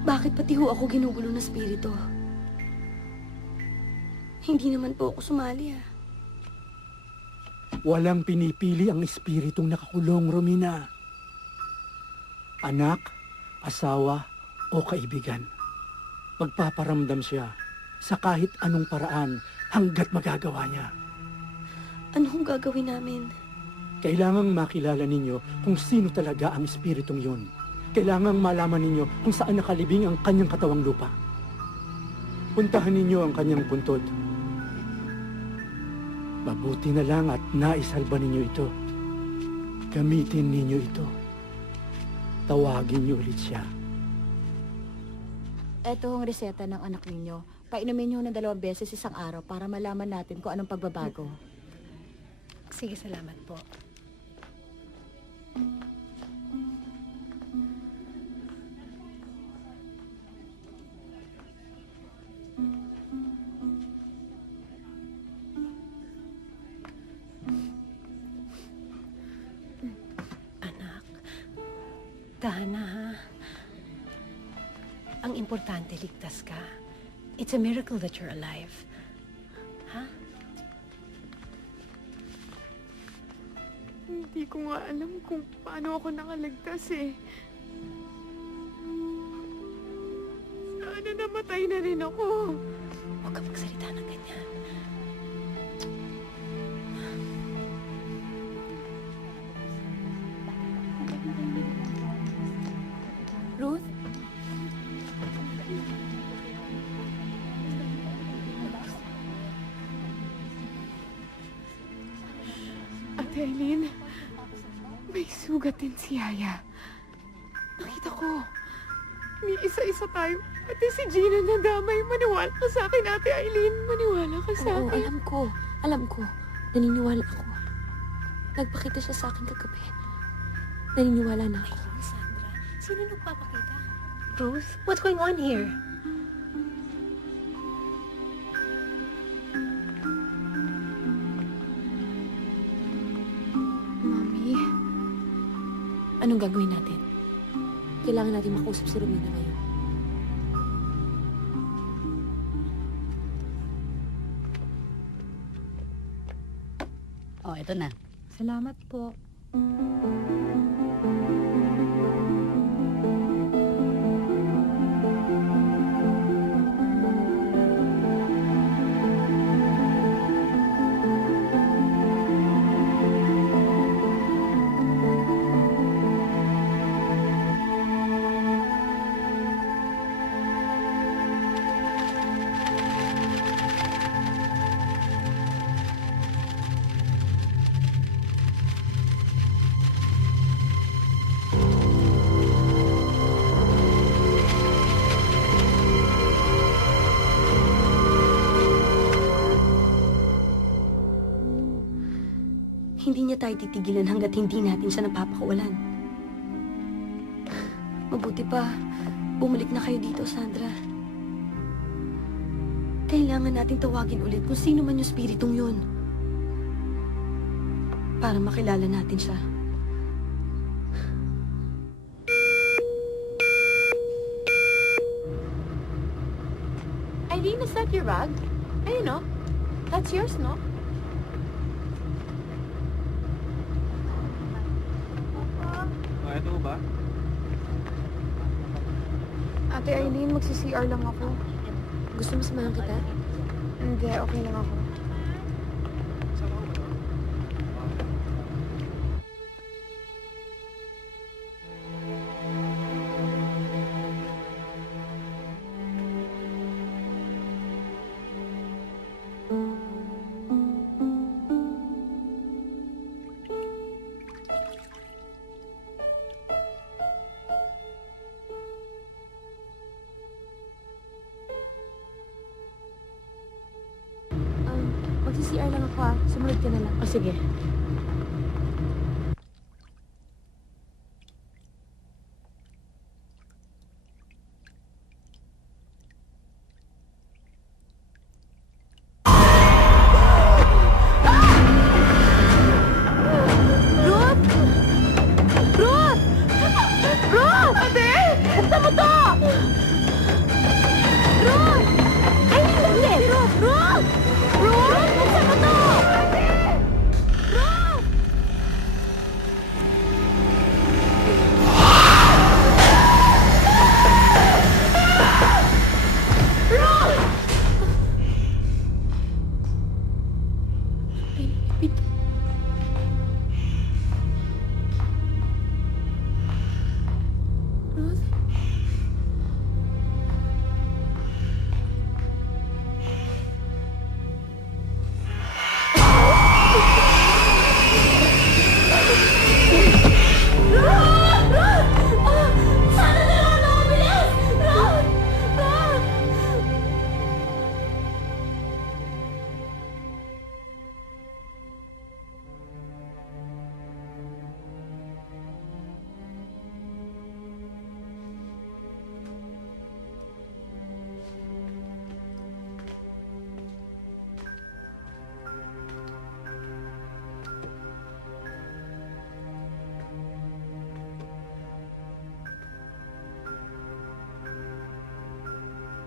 Bakit pati ho ako ginugulo ng spirito? Hindi naman po ako sumali Walang pinipili ang espiritong nakakulong, Romina. Anak, asawa, o kaibigan. Magpaparamdam siya sa kahit anong paraan hanggat magagawa niya. Ano hong gagawin namin? Kailangang makilala ninyo kung sino talaga ang espiritong yun. Kailangang malaman ninyo kung saan nakalibing ang kanyang katawang lupa. Puntahan ninyo ang kanyang puntod. Mabuti na lang at naisalba ninyo ito. Gamitin ninyo ito. Tawagin niyo ulit siya. Ito ang reseta ng anak ninyo. Painumin niyo ng 2 beses isang araw para malaman natin kung anong pagbabago. Sige, salamat po. Anak, dahan na ha. Ang importante, ligtas ka. It's a miracle that you're alive. Ha? Hindi ko nga alam kung paano ako nakaligtas eh. Sana namatay na rin ako. Huwag ka magsalita ng ganyan. Ruth? Ate Eileen, may sugat din si Yaya. Nakita ko. May isa-isa tayo. Pati si Gina nadamay. Maniwala ka sa akin, Ate Eileen. Maniwala ka sa Oo, akin. alam ko. Naniniwala ako. Nagpakita siya sa akin kagabi. Naniniwala na ako. Ayun, Sandra. Sino nagpapakita? Ruth, what's going on here? Mami, Anong gagawin natin? Kailangan natin makausap si Romina ngayon. Oh, ito na. Salamat po. Hindi niya tayo titigilan hanggat hindi natin siya napapakawalan. Mabuti pa, bumalik na kayo dito, Sandra. Kailangan natin tawagin ulit kung sino man yung spiritong yun. Para makilala natin siya. Eileen, is that your rug? Ayun, no? That's yours, no? Ito ba? Ate Eileen, magsi-CR lang ako. Gusto mo samahan kita? Hindi, okay lang ako. Magsi-CR lang ako ah. Sumunod ka na lang. O sige. Ruth! Ate! Buksan mo to!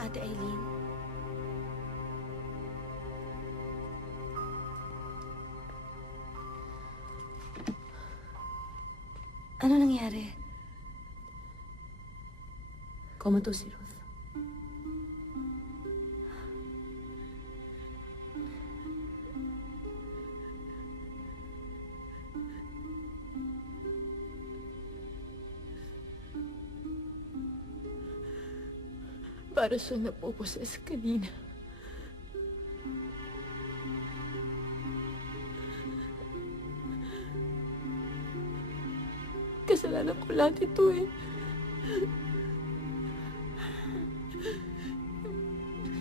Ate Eileen? Ano nangyari? Comatose si Ruth. Para siya napoposes kanina. Kasalanan ko lahat ito eh.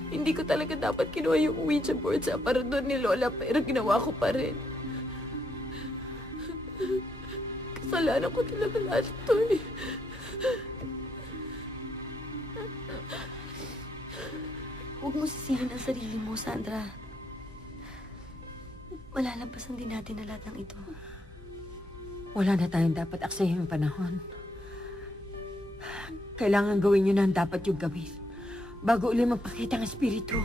Hindi ko talaga dapat kinuha yung Ouija board sa aparador ni Lola pero ginawa ko pa rin. Kasalanan ko talaga lahat ito eh. Huwag mo sisihin ang sarili mo, Sandra. Malalampasan din natin na lahat ng ito. Wala na tayong dapat aksayang panahon. Kailangan gawin yun ang dapat yung gawin bago uli magpakita ang espiritu.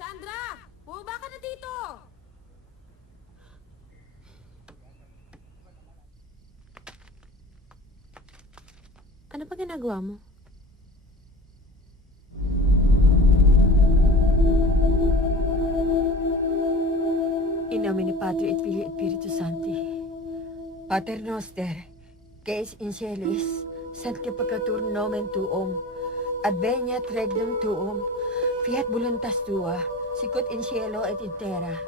Sandra! Bumaba ka na dito! Ano pa ginagawa mo? In nomine Patri et Filii et Spiritus Sancti. Pater noster, que es in celis, sanctificatur nomen tuum, adveniat regnum tuum, fiat voluntas tua, sicut in cielo et in terra.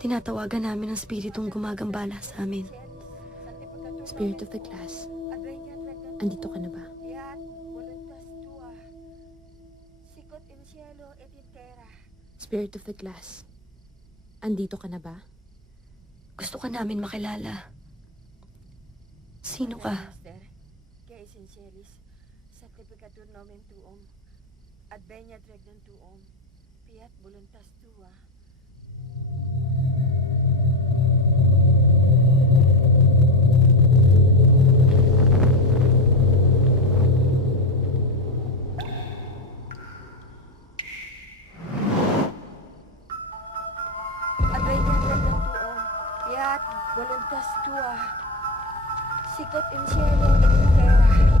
Tinatawagan namin ang spiritong gumagambala sa amin. Spirit of the class, andito ka na ba? Fiat voluntas tua, sicut in cielo et in terra. Spirit of the class, andito ka na ba? Gusto ka namin makilala. Sino ka? Que es in celis, sanctificatur nomen tuum, adveniat regnum tuum, fiat voluntas tua. Adveniat regnum tuum, fiat voluntas tua, sicut in cielo et in terra.